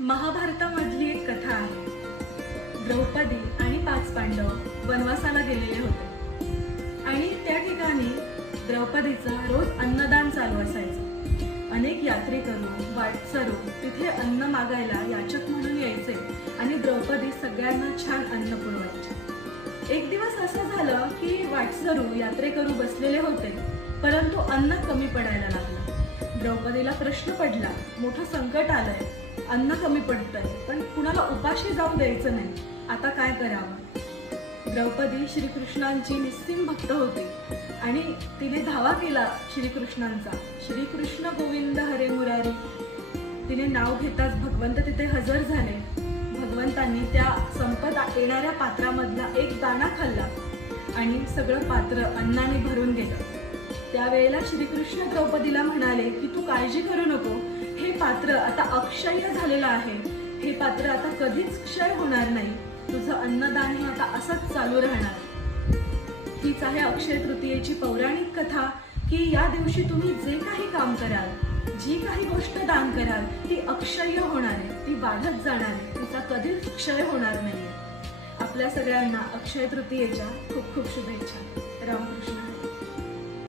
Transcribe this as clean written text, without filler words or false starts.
महाभारतामधली एक कथा आहे. द्रौपदी आणि 5 पांडव वनवासाला गेलेले होते आणि त्या ठिकाणी द्रौपदीचं रोज अन्नदान चालू असायचं. अनेक यात्रेकरू वाटसरू तिथे अन्न मागायला याचक म्हणून यायचे आणि द्रौपदी सगळ्यांना छान अन्न पुरवायची. एक दिवस असं झालं की वाटसरू यात्रेकरू बसलेले होते, परंतु अन्न कमी पडायला लागलं. द्रौपदीला प्रश्न पडला, मोठं संकट आलंय, अन्न कमी पडतंय, पण कुणाला उपाशी जाऊ द्यायचं नाही, आता काय करावं? द्रौपदी श्रीकृष्णांची निस्सीम भक्त होती आणि तिने धावा केला श्रीकृष्णांचा. श्रीकृष्ण गोविंद हरे मुरारी तिने नाव घेताच भगवंत तिथे हजर झाले. भगवंतांनी त्या संपत येणाऱ्या पात्रामधला एक दाणा खाल्ला आणि सगळं पात्र अन्नाने भरून गेलं. त्यावेळेला श्रीकृष्ण द्रौपदीला म्हणाले की तू काळजी करू नको, हे पात्र आता अक्षय झालेलं आहे, हे पात्र आता कधीच क्षय होणार नाही, तुझं अन्नदान हे आता असंच चालू राहणार. हीच आहे अक्षय तृतीयेची पौराणिक कथा की या दिवशी तुम्ही जे काही काम कराल, जी काही गोष्ट दान कराल, ती अक्षय होणार आहे, ती वाढत जाणार आहे, तिचा कधीच क्षय होणार नाहीये. आपल्या सगळ्यांना अक्षय तृतीयेच्या खूप खूप शुभेच्छा. रामकृष्ण.